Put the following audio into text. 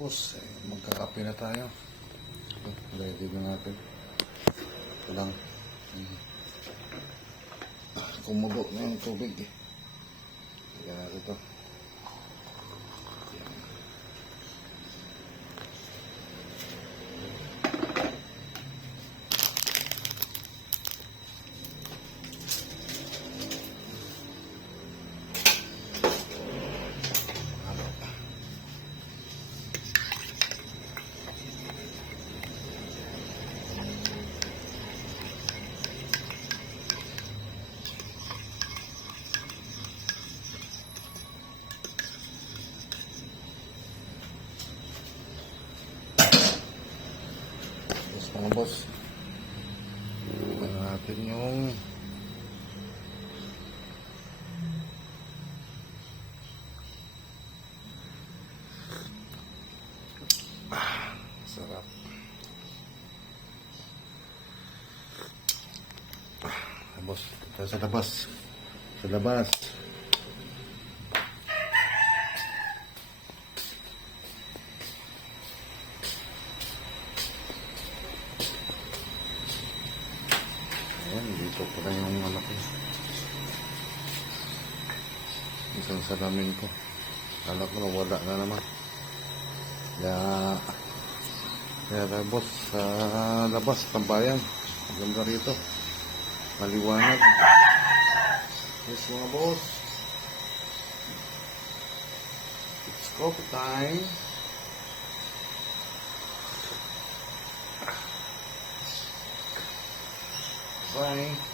Boss, magkakape na tayo. Ready na natin. Ito lang. Kumubo na yung tubig eh. Lagyan natin ito. Mga boss, iwan natin yung sarap. Boss, sa labas. Sa labas. Ayan, dito pa na yung anak ko. Isang salamin ko. Anak ko wala na naman. Kaya boss, sa labas, tambayan. Maganda rito. Maliwanag. Yes mga boss. It's coffee time. Bye.